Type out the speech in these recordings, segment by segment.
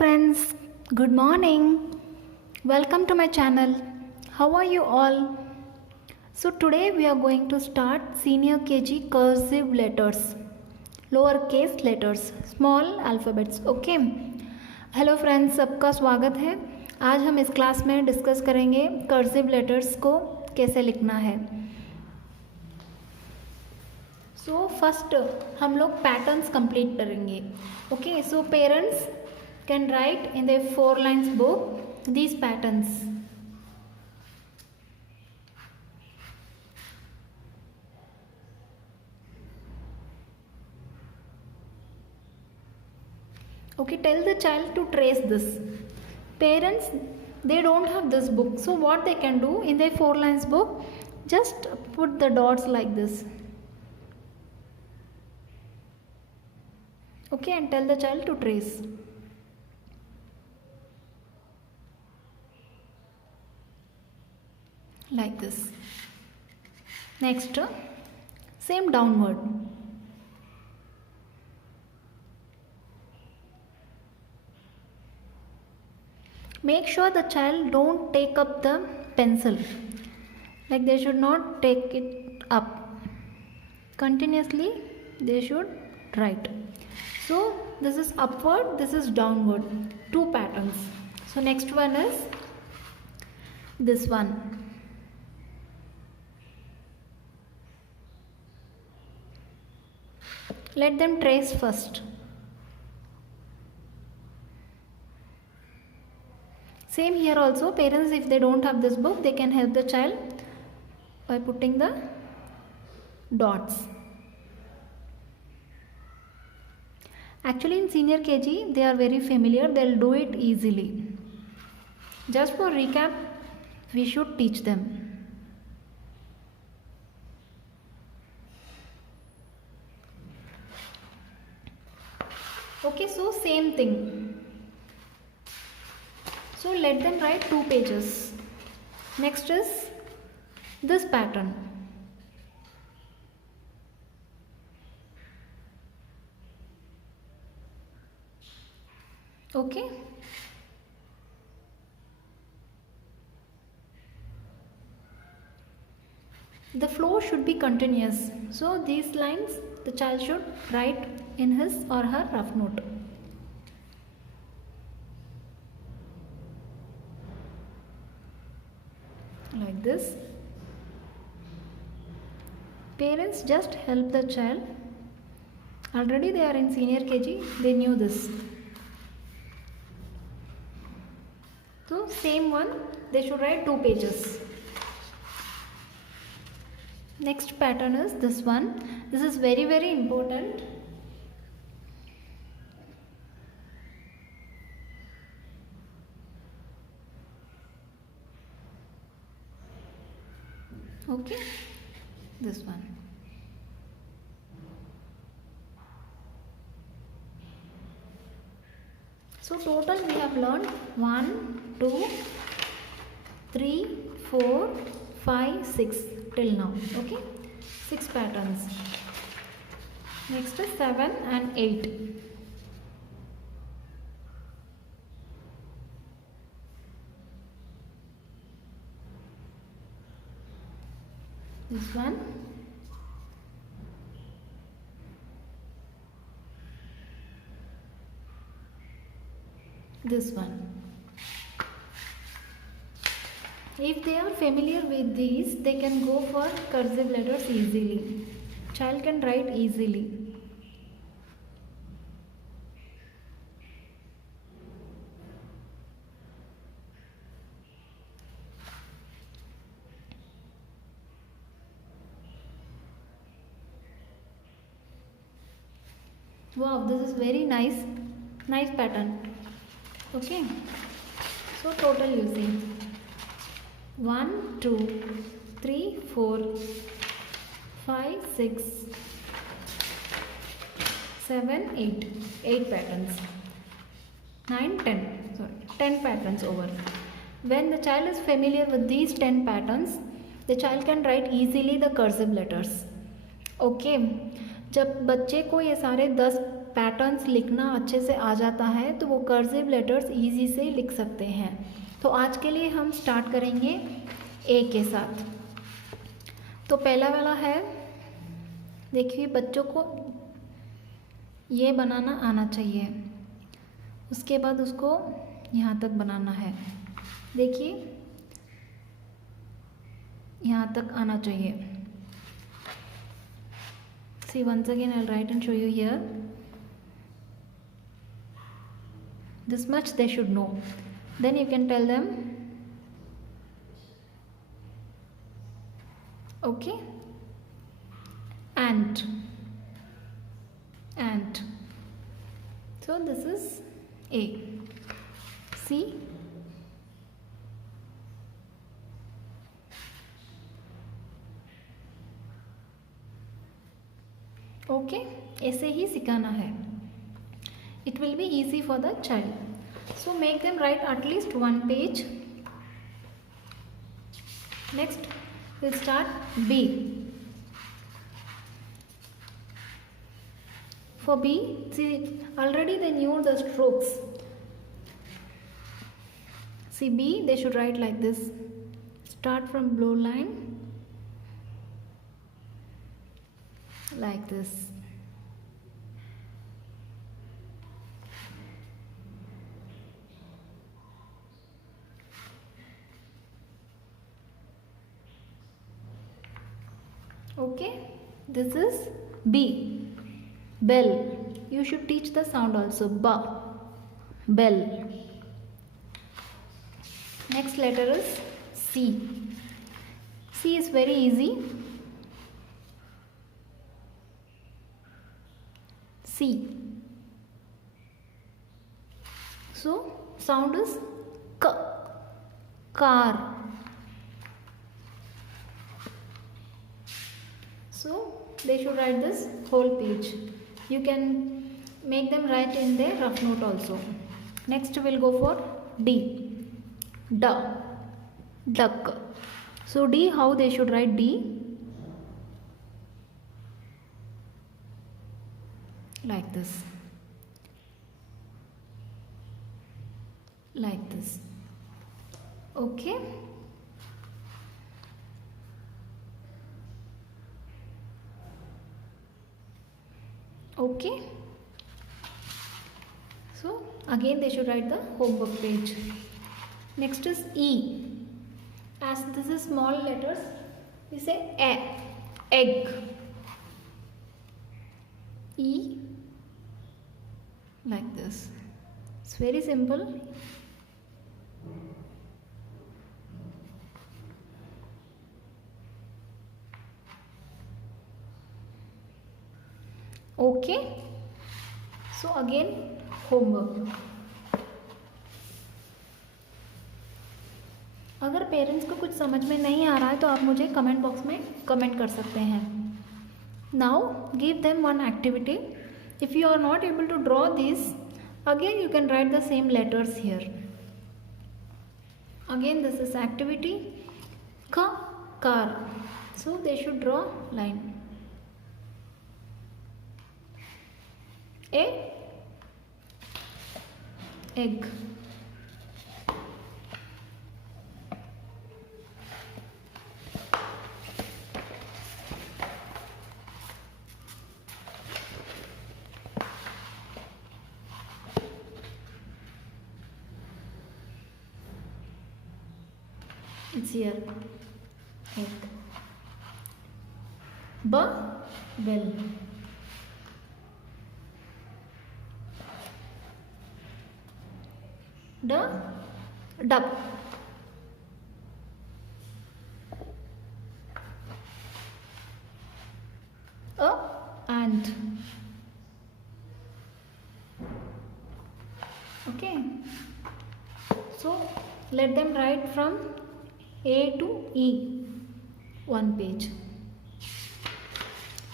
friends, good morning. Welcome to my channel. How are you all? So today we are going to start senior KG cursive letters, lowercase letters, small alphabets. Okay. Hello friends, सबका स्वागत है। आज हम इस class में discuss करेंगे cursive letters को कैसे लिखना है। सो फर्स्ट हम लोग पैटर्न्स कंप्लीट करेंगे। Okay, so parents can write in the 4 lines book these patterns. Okay, tell the child to trace this. Parents, they don't have this book, so what they can do in their 4 lines book, just put the dots like this. Okay, and tell the child to trace. Like this. Next, same downward. Make sure the child don't take up the pencil. Like they should not take it up. Continuously they should write. So this is upward, this is downward. 2 patterns. So next one is this one. Let them trace first. Same here also, parents, if they don't have this book, they can help the child by putting the dots. Actually in senior KG they are very familiar, they'll do it easily. Just for recap, we should teach them. Okay, so same thing. So let them write 2 pages. Next is this pattern. Okay. The flow should be continuous. So these lines the child should write in his or her rough note. Like this. Parents, just help the child. Already they are in senior KG, they knew this. So same one, they should write 2 pages. Next pattern is this one. This is very important. Okay, this one. So total we have learned 1, 2, 3, 4, 5, 6 till now. Okay, 6 patterns. Next is 7 and 8. This one. This one. If they are familiar with these, they can go for cursive letters easily. Child can write easily. Wow, this is very nice pattern. Okay, so total you see 1, 2, 3, 4, 5, 6, 7, 8 patterns, 9, 10, sorry, 10 patterns over. When the child is familiar with these 10 patterns, the child can write easily the cursive letters. Okay, जब बच्चे को ये सारे 10 patterns लिखना अच्छे से आ जाता है तो वो कर्सिव लेटर्स इजी से लिख सकते हैं। तो आज के लिए हम स्टार्ट करेंगे ए के साथ। तो पहला वाला है, देखिए बच्चों को ये बनाना आना चाहिए, उसके बाद उसको यहाँ तक बनाना है। देखिए यहाँ तक आना चाहिए। See, once again I'll write and show you here. This much they should know. Then you can tell them, okay, ant. So this is A. See, okay ऐसे ही सिखाना है। It will be easy for the child. So make them write at least 1 पेज। Next will start B. For B, see already they knew the strokes. See B, they should write like this. Start from blow line like this. Okay, this is B. Bell. You should teach the sound also. Ba. Bell. Next letter is C. C is very easy. C. So sound is K. Car. So they should write this whole page. You can make them write in their rough note also. Next we'll go for D. D. Duck. So D, how they should write D? Like this. Like this. Okay. Okay. So again they should write the homework page. Next is E. As this is small letters, we say A. Egg. E. Like this. It's very simple. Okay. So again homework. अगर parents को कुछ समझ में नहीं आ रहा है तो आप मुझे कमेंट बॉक्स में कमेंट कर सकते हैं। Now give them one activity. If you are not able to draw this, again you can write the same letters here. Again this is activity K, car. So they should draw line. A, egg. It's here. Egg. B, bell. D, duck. A, ant. Okay. So let them write from A to E, one page.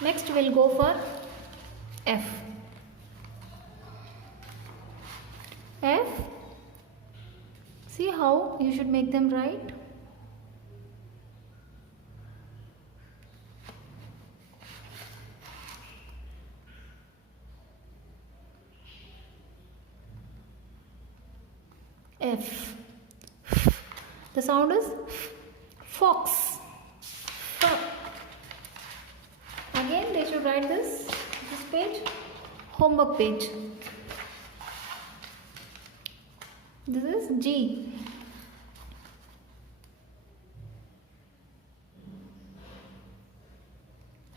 Next we'll go for F. F, see how you should make them write. F. The sound is fox. Again they should write this page, homework page. This is G.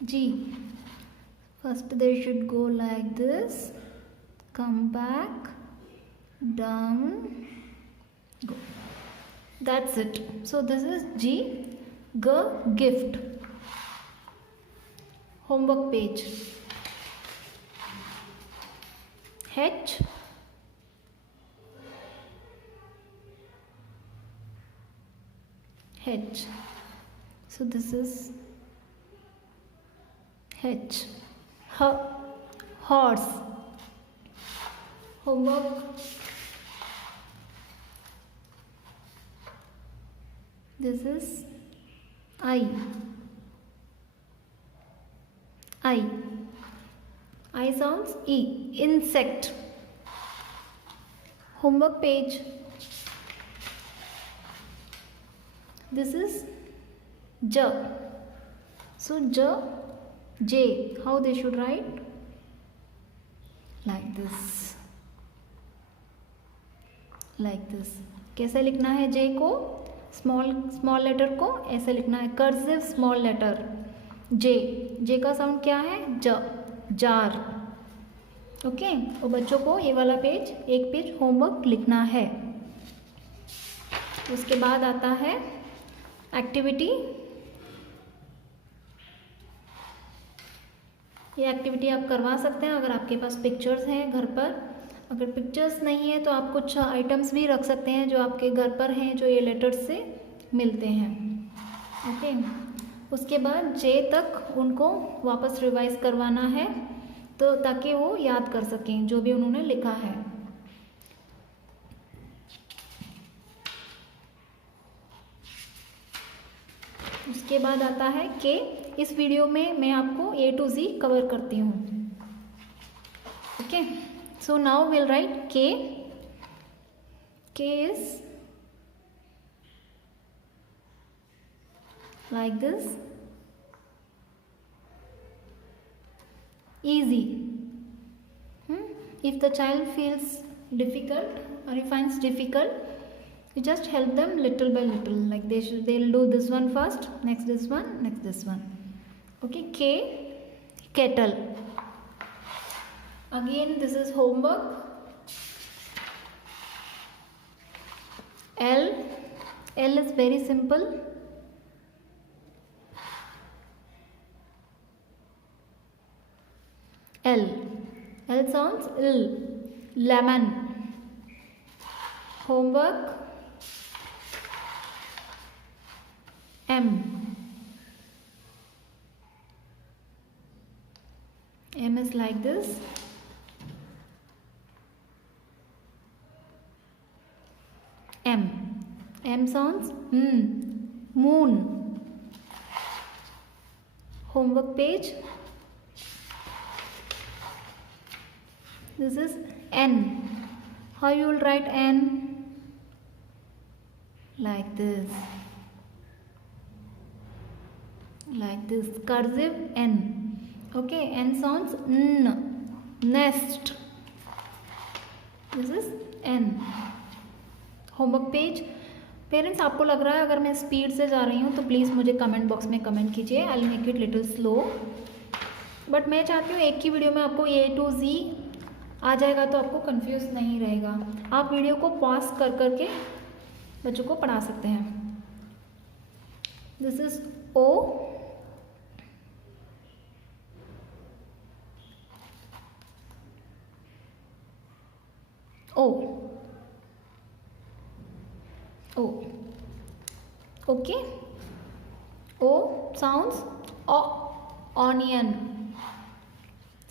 G. First they should go like this, come back, down, go. That's it. So this is G. G, gift, homework page. H. H. So this is H. H, horse, homework. This is I. I. I sounds E. Insect, homework page. This is J. So J. How they should write? Like this. Like this. कैसे लिखना है J को? Small letter को ऐसे लिखना है, cursive small letter J. J का sound क्या है? ज. जार. ओके. और बच्चों को ये वाला पेज, एक पेज होमवर्क लिखना है. उसके बाद आता है एक्टिविटी. ये एक्टिविटी आप करवा सकते हैं अगर आपके पास पिक्चर्स हैं घर पर. अगर पिक्चर्स नहीं है तो आप कुछ आइटम्स भी रख सकते हैं जो आपके घर पर हैं, जो ये लेटर्स से मिलते हैं. ओके. उसके बाद जे तक उनको वापस रिवाइज करवाना है, तो ताकि वो याद कर सकें जो भी उन्होंने लिखा है. उसके बाद आता है के. इस वीडियो में मैं आपको A to Z कवर करती हूँ. Okay. So now will write के. के is like this, easy. If the child feels difficult or he finds difficult, you just help them little by little, like they'll do this one first, next this one, next this one. Okay. K, kettle. Again this is homework. L is very simple. L sounds ill, lemon, homework. M is like this. M sounds moon, homework page. This is N. How you will write N? Like this. Like this. Cursive N. Okay. N sounds N. Nest. This is N. Homework page. Parents, आपको लग रहा है अगर मैं speed से जा रही हूँ तो प्लीज़ मुझे कमेंट बॉक्स में कमेंट कीजिए. I will make it little slow. But मैं चाहती हूँ एक ही वीडियो में आपको A to Z आ जाएगा तो आपको कंफ्यूज नहीं रहेगा. आप वीडियो को पॉज कर करके बच्चों को पढ़ा सकते हैं. This is O. Okay. O sounds onion.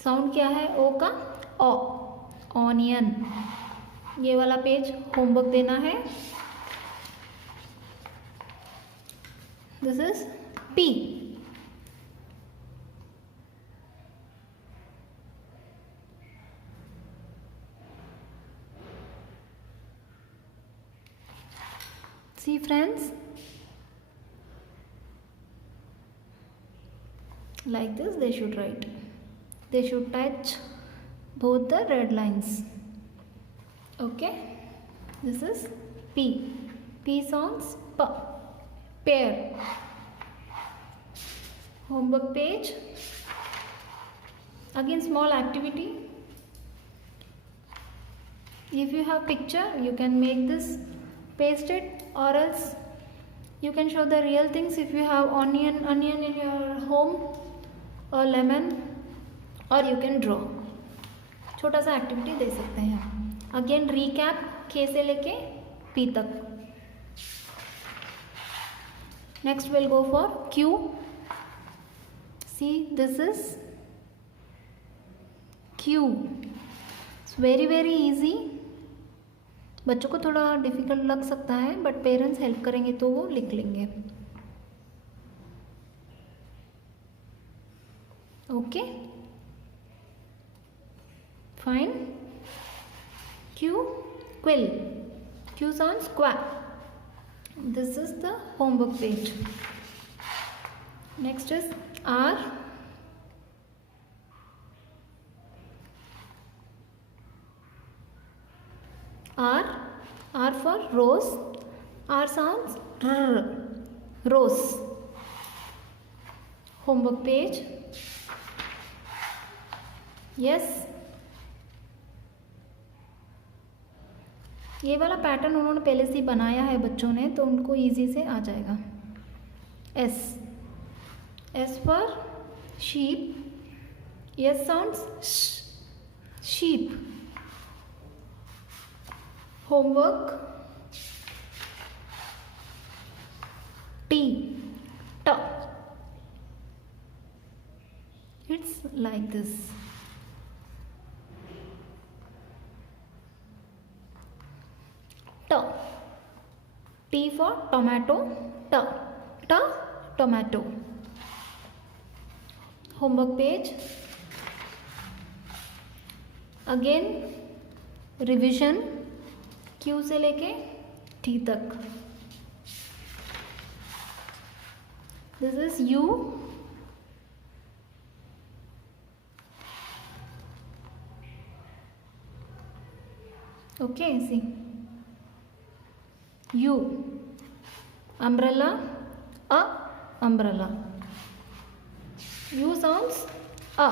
Sound क्या है O का? ऑनियन. ये वाला पेज होमवर्क देना है. This is P. See friends, like this they should write. They should touch both the red lines. Okay, this is P. P sounds P. Pear. Homework page. Again small activity. If you have picture, you can make this, paste it, or else you can show the real things. If you have onion in your home, or lemon, or you can draw. छोटा सा activity दे सकते हैं. Again recap, K से लेके P तक. Next will go for Q. See, this is Q. It's very easy. बच्चों को थोड़ा डिफिकल्ट लग सकता है, बट पेरेंट्स हेल्प करेंगे तो वो लिख लेंगे. Okay, fine. Q, quill. Q sounds qua. This is the homework page. Next is R. R for rose. R sounds R. Rose. Homework page. Yes. ये वाला पैटर्न उन्होंने पहले से ही बनाया है बच्चों ने, तो उनको इजी से आ जाएगा. S. S for sheep. S sounds sh. Sheep. Homework. T. T. It's like this. T. T for tomato. T. T. Tomato. Homework page. Again revision. Q से लेके T तक. This is U. Okay, see. U. Umbrella. A. Umbrella. U sounds A.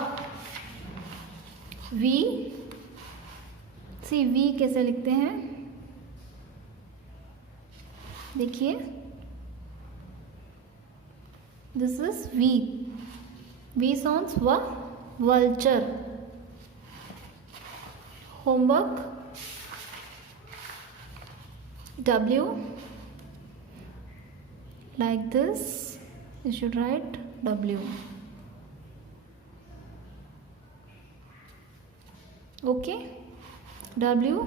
V. See, V कैसे लिखते हैं, देखिए. This is V. V sounds V. Vulture. Homework. W. Like this you should write W. Okay. W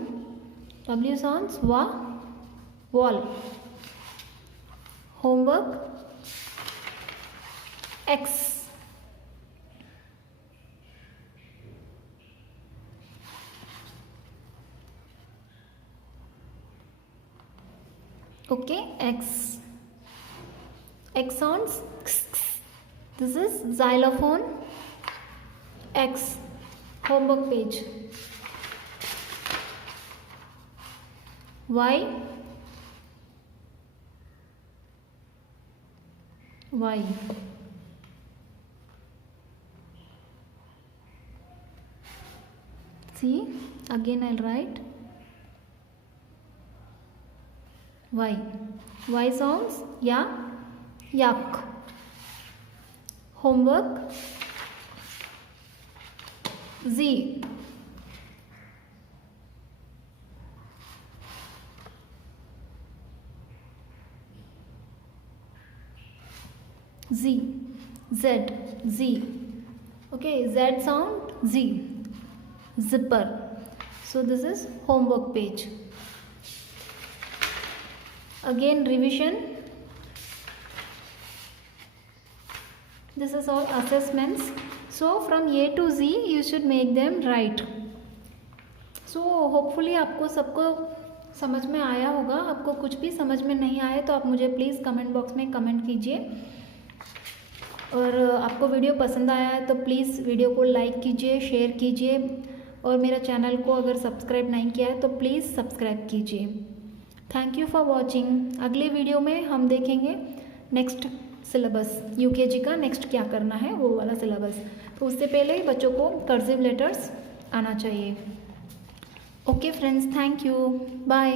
sounds W. Wall. Homework. X. Okay, X. X sounds X. This is xylophone. X. Homework page. Y. Y. See, again I'll write Y. Y sounds ya, yak. Homework. Z. Z. Z. Z. Okay, Z sound Z. Zipper. So this is homework page. Again revision. This is all assessments. So from A to Z you should make them right. So hopefully आपको सबको समझ में आया होगा। आपको कुछ भी समझ में नहीं आए तो आप मुझे प्लीज़ कमेंट बॉक्स में कमेंट कीजिए। और आपको वीडियो पसंद आया है तो प्लीज़ वीडियो को लाइक कीजिए, शेयर कीजिए, और मेरा चैनल को अगर सब्सक्राइब नहीं किया है तो प्लीज़ सब्सक्राइब कीजिए। Thank you for watching. अगले वीडियो में हम देखेंगे नेक्स्ट सिलेबस, यूकेजी का नेक्स्ट क्या करना है वो वाला सिलेबस। तो उससे पहले ही बच्चों को कर्सिव लेटर्स आना चाहिए। Okay friends, thank you, bye.